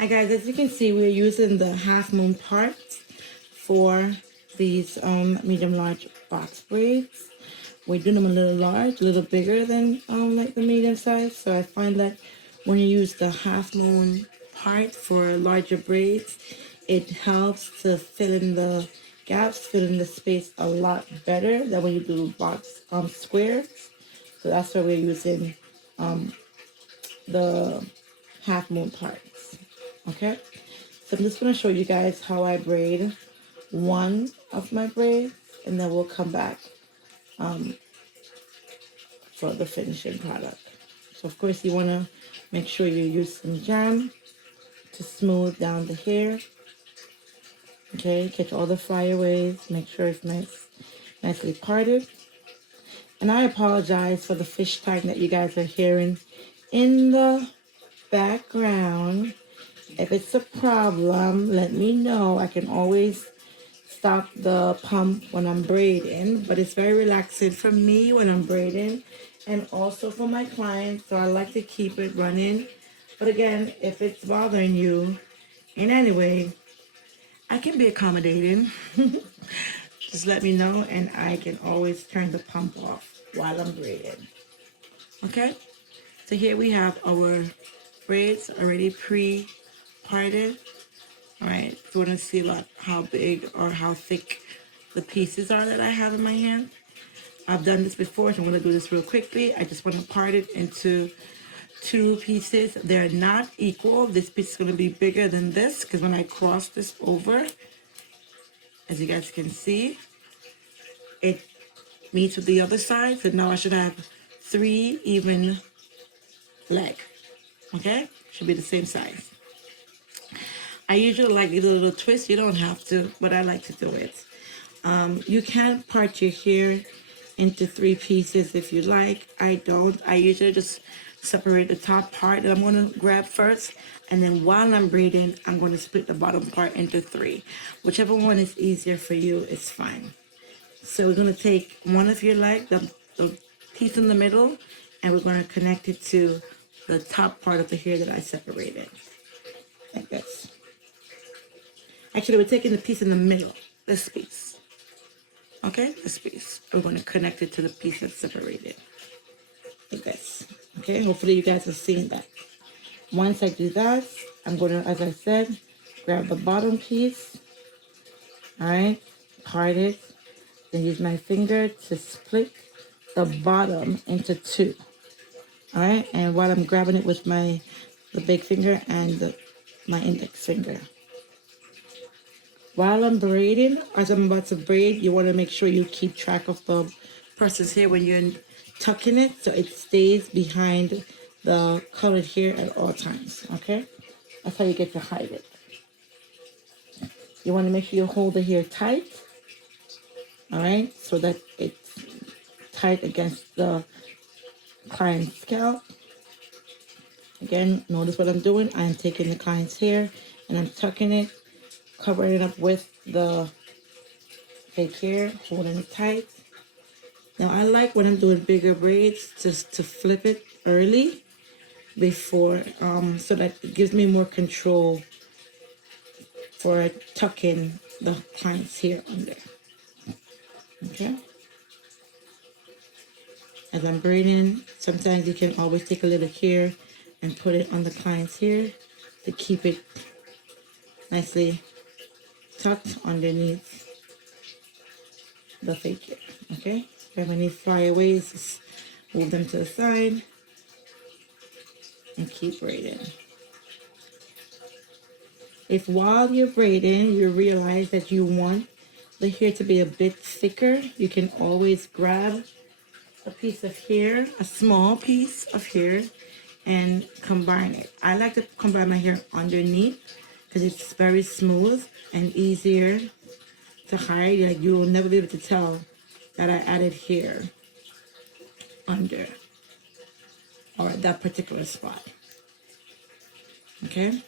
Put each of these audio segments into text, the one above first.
Hi guys, as you can see, we're using the half moon parts for these medium large box braids. We're doing them a little large, a little bigger than like the medium size. So I find that when you use the half moon part for larger braids, it helps to fill in the gaps, fill in the space a lot better than when you do box squares. So that's why we're using the half moon parts. Okay, so I'm just going to show you guys how I braid one of my braids, and then we'll come back for the finishing product. So of course you want to make sure you use some jam to smooth down the hair. Okay, catch all the flyaways, make sure it's nicely parted. And I apologize for the fish tank that you guys are hearing in the background. If it's a problem, let me know. I can always stop the pump when I'm braiding, but it's very relaxing for me when I'm braiding and also for my clients, so I like to keep it running. But again, if it's bothering you in any way, I can be accommodating. Just let me know and I can always turn the pump off while I'm braiding. Okay? So here we have our braids already pre-parted. All right, if you want to see like how big or how thick the pieces are that I have in my hand. I've done this before, so I'm going to do this real quickly. I just want to part it into two pieces. They're not equal. This piece is going to be bigger than this because when I cross this over, as you guys can see, it meets with the other side. So now I should have 3 even leg. Okay? Should be the same size. I usually like a little twist. You don't have to, but I like to do it. You can part your hair into 3 pieces if you like. I don't. I usually just separate the top part that I'm going to grab first, and then while I'm braiding, I'm going to split the bottom part into 3. Whichever one is easier for you is fine. So we're going to take one of your legs, the piece in the middle, and we're going to connect it to the top part of the hair that I separated, like this. Actually, we're taking the piece in the middle, this piece. Okay, this piece. We're going to connect it to the piece that's separated, like this. Okay, hopefully you guys have seen that. Once I do that, I'm going to, as I said, grab the bottom piece, all right, part it, then use my finger to split the bottom into 2, all right, and while I'm grabbing it with the big finger and my index finger. While I'm braiding, as I'm about to braid, you want to make sure you keep track of the person's hair when you're tucking it so it stays behind the colored hair at all times, okay? That's how you get to hide it. You want to make sure you hold the hair tight, all right, so that it's tight against the client's scalp. Again, notice what I'm doing. I'm taking the client's hair and I'm tucking it, covering it up with the fake hair, holding it tight. Now I like when I'm doing bigger braids just to flip it early before, so that it gives me more control for tucking the client's hair under. Okay. As I'm braiding, sometimes you can always take a little hair and put it on the client's hair to keep it nicely tucked underneath the fake hair. Okay. Grab any flyaways, just move them to the side and keep braiding. If while you're braiding you realize that you want the hair to be a bit thicker, you can always grab a piece of hair, a small piece of hair, and combine it. I like to combine my hair underneath because it's very smooth and easier to hide. Like you will never be able to tell that I added hair under or at that particular spot. Okay?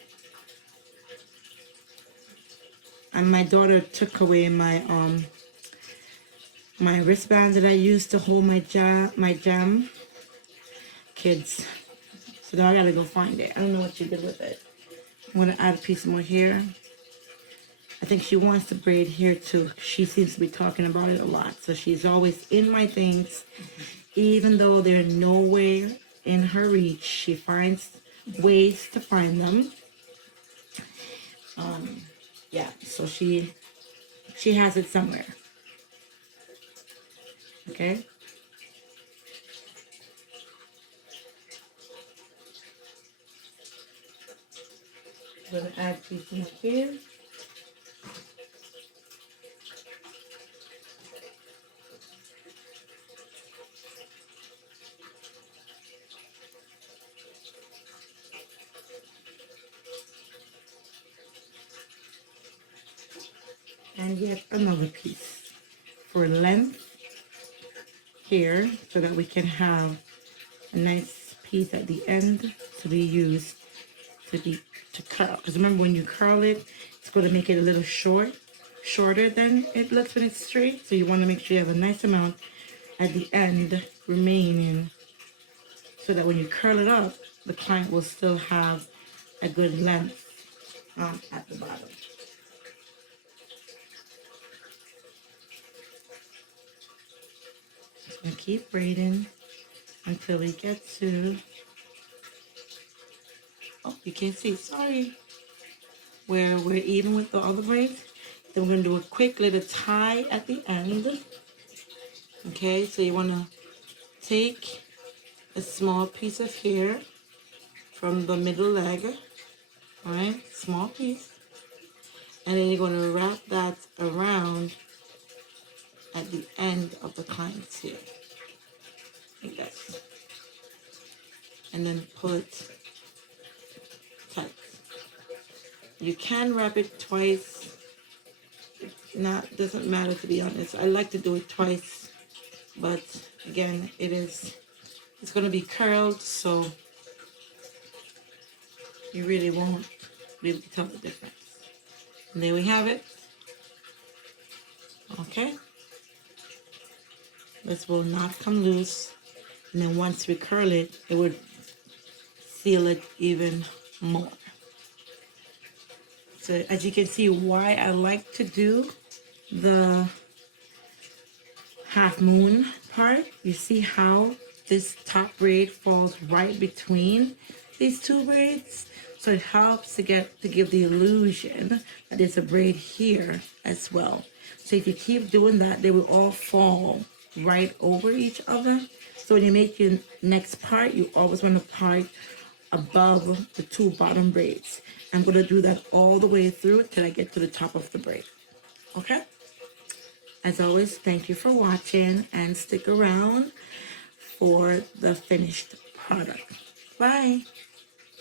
And my daughter took away my wristband that I used to hold my jam. Kids. So now I gotta go find it. I don't know what she did with it. I'm gonna add a piece more here. I think she wants to braid here too. She seems to be talking about it a lot. So she's always in my things. Even though they're nowhere in her reach, she finds ways to find them. Yeah, so she has it somewhere. Okay. I'm gonna add a piece more here. And yet another piece for length here so that we can have a nice piece at the end to be used to curl. Because remember, when you curl it, it's going to make it a little shorter than it looks when it's straight. So you want to make sure you have a nice amount at the end remaining so that when you curl it up, the client will still have a good length at the bottom. Just going to keep braiding until we get to, oh, you can't see, sorry, where we're even with the other braids. Then we're going to do a quick little tie at the end. Okay, so you want to take a small piece of hair from the middle leg, all right, small piece, and then you're going to wrap that around at the end of the client's hair, like this, and then pull it tight. You can wrap it twice. Doesn't matter, to be honest. I like to do it twice, but again, it's going to be curled, so you really won't be able to tell the difference. And there we have it. Okay, this will not come loose, and then once we curl it, it would seal it even more. So as you can see, why I like to do the half moon part, you see how this top braid falls right between these two braids, so it helps to give the illusion that there's a braid here as well. So if you keep doing that, they will all fall right over each other. So when you make your next part, you always want to part above the two bottom braids. I'm going to do that all the way through till I get to the top of the braid. Okay? As always, thank you for watching and stick around for the finished product. Bye.